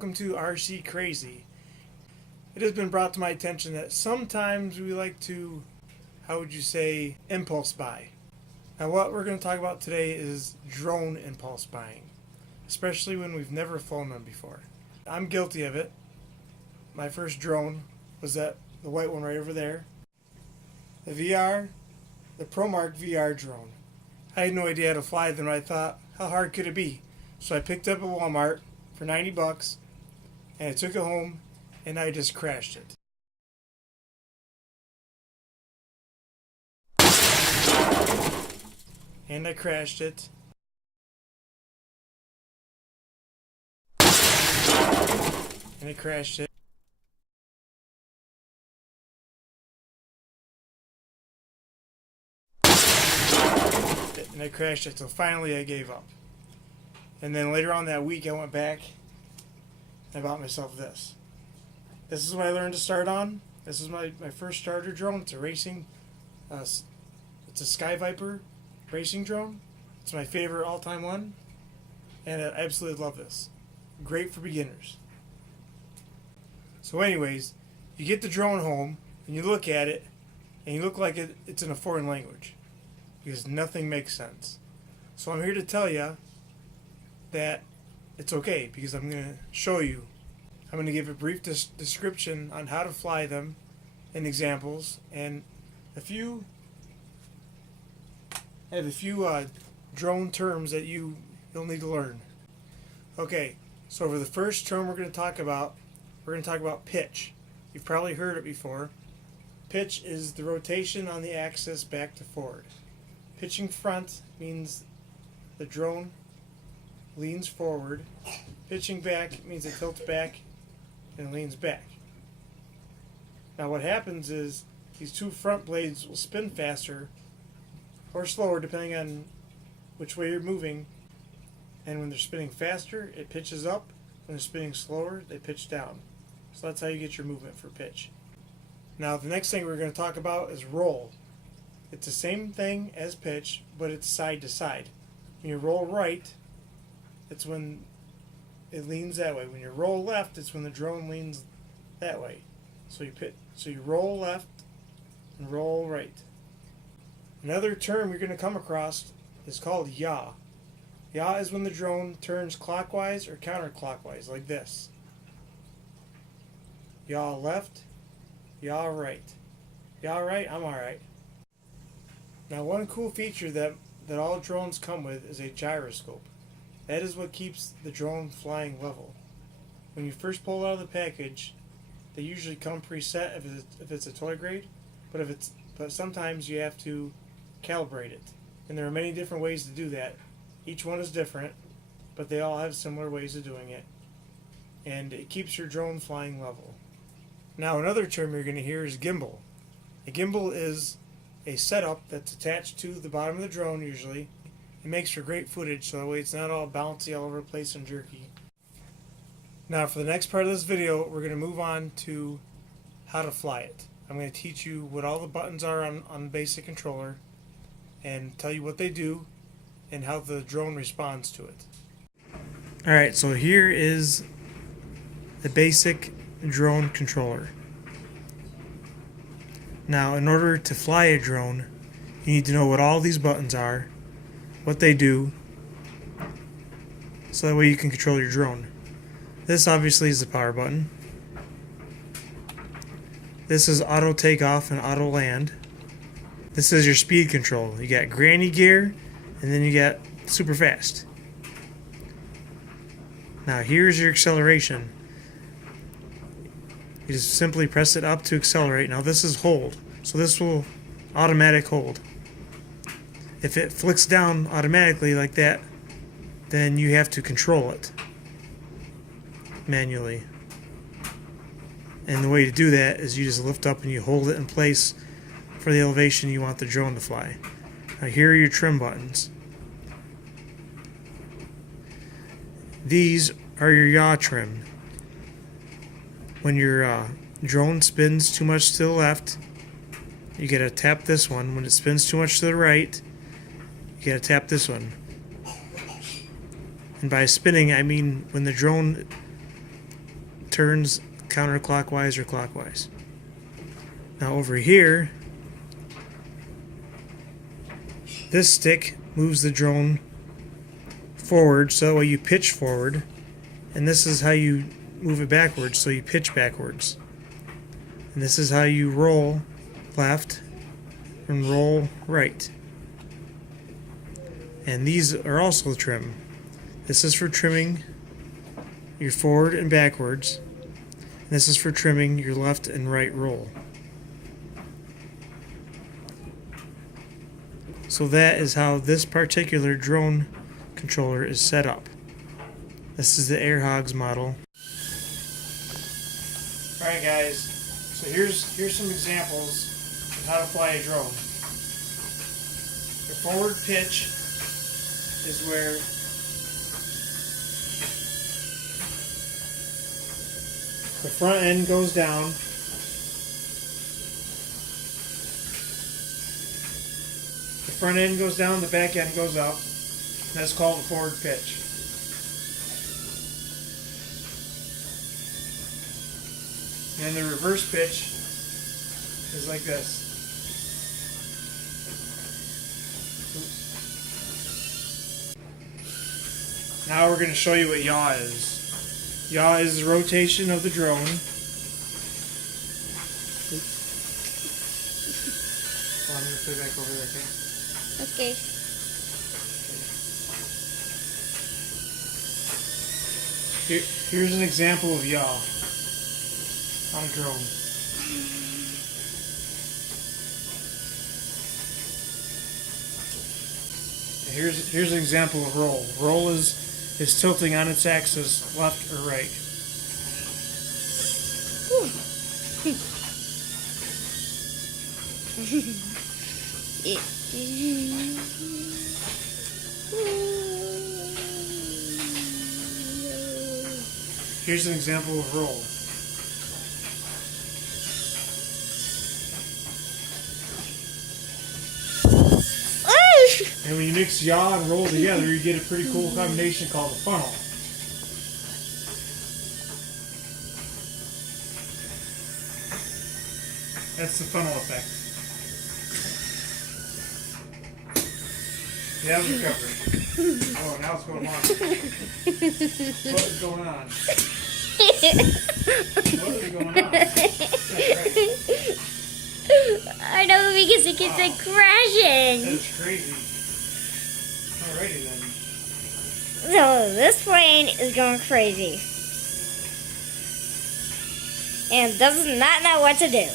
welcome to RC CRAY-Z. It has been brought to my attention that sometimes we like to, impulse buy. Now what we're going to talk about today is drone impulse buying, especially when we've never flown them before. I'm guilty of it. My first drone was the white one right over there. The ProMark VR drone. I had no idea how to fly them, and I thought, how hard could it be? So I picked up at Walmart for 90 bucks, and I took it home, and I just crashed it. And I crashed it. And I crashed it. And I crashed it, so finally I gave up. And then later on that week I went back and I bought myself this. This is what I learned to start on. This is my first starter drone. It's a racing, it's a Sky Viper racing drone. It's my favorite all-time one. And I absolutely love this. Great for beginners. So anyways, you get the drone home and you look at it and you look like it's in a foreign language, because nothing makes sense. So I'm here to tell you that it's okay, because I'm going to show you. I'm going to give a brief description on how to fly them and examples, and I have a few drone terms that you'll need to learn. Okay, so for the first term we're going to talk about pitch. You've probably heard it before. Pitch is the rotation on the axis back to forward. Pitching front means the drone leans forward. Pitching back means it tilts back and leans back. Now what happens is these two front blades will spin faster or slower depending on which way you're moving. And when they're spinning faster, it pitches up. When they're spinning slower, they pitch down. So that's how you get your movement for pitch. Now the next thing we're going to talk about is roll. It's the same thing as pitch, but it's side to side. When you roll right, it's when it leans that way. When you roll left, it's when the drone leans that way. So you roll left and roll right. Another term you're going to come across is called yaw. Yaw is when the drone turns clockwise or counterclockwise, like this. Yaw left, yaw right. Yaw right, I'm alright. Now one cool feature that all drones come with is a gyroscope. That is what keeps the drone flying level. When you first pull it out of the package, they usually come preset if it's a toy grade, but sometimes you have to calibrate it. And there are many different ways to do that. Each one is different, but they all have similar ways of doing it. And it keeps your drone flying level. Now another term you're going to hear is gimbal. A gimbal is a setup that's attached to the bottom of the drone usually. It makes for great footage, so that way it's not all bouncy all over the place and jerky. Now for the next part of this video, we're going to move on to how to fly it. I'm going to teach you what all the buttons are on the basic controller and tell you what they do and how the drone responds to it. Alright, so here is the basic drone controller. Now, in order to fly a drone, you need to know what all these buttons are, what they do, so that way you can control your drone. This obviously is the power button. This is auto takeoff and auto land. This is your speed control. You got granny gear, and then you got super fast. Now here's your acceleration. You just simply press it up to accelerate. Now this is hold, so this will automatic hold. If it flicks down automatically like that, then you have to control it manually. And the way to do that is you just lift up and you hold it in place for the elevation you want the drone to fly. Now here are your trim buttons. These are your yaw trim. When your drone spins too much to the left, you gotta tap this one. When it spins too much to the right, you gotta tap this one. And by spinning, I mean when the drone turns counterclockwise or clockwise. Now over here, this stick moves the drone forward, so that way you pitch forward, and this is how you move it backwards, so you pitch backwards. And this is how you roll left and roll right. And these are also trim. This is for trimming your forward and backwards. And this is for trimming your left and right roll. So that is how this particular drone controller is set up. This is the AirHogs model. Alright guys, so here's some examples of how to fly a drone. The forward pitch is where the front end goes down. The front end goes down, the back end goes up. That's called the forward pitch. And the reverse pitch is like this. Oops. Now we're going to show you what yaw is. Yaw is the rotation of the drone. Oh, I'm going to play back over there, okay? Okay. Here's an example of yaw on a drone. Here's an example of roll. Roll is tilting on its axis left or right. Here's an example of roll. And when you mix yaw and roll together, you get a pretty cool combination called a funnel. That's the funnel effect. Yeah, we're covered. Oh, now it's going on. What is going on? What is going on? That's right. I know, because it keeps like crashing. That is crazy. Alrighty then. So this plane is going crazy. And does not know what to do.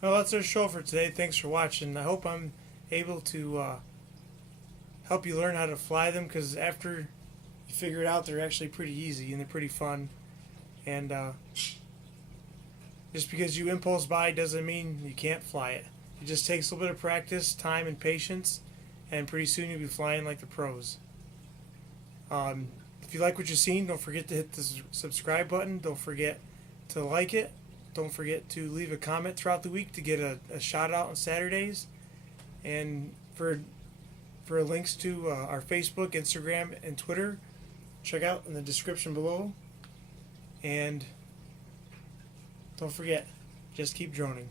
Well, that's our show for today. Thanks for watching. I hope I'm able to help you learn how to fly them, because after you figure it out, they're actually pretty easy and they're pretty fun. And just because you impulse buy doesn't mean you can't fly it. It just takes a little bit of practice, time, and patience, and pretty soon you'll be flying like the pros. If you like what you've seen, don't forget to hit the subscribe button. Don't forget to like it. Don't forget to leave a comment throughout the week to get a shout out on Saturdays. And for links to our Facebook, Instagram, and Twitter, check out in the description below. And don't forget, just keep droning.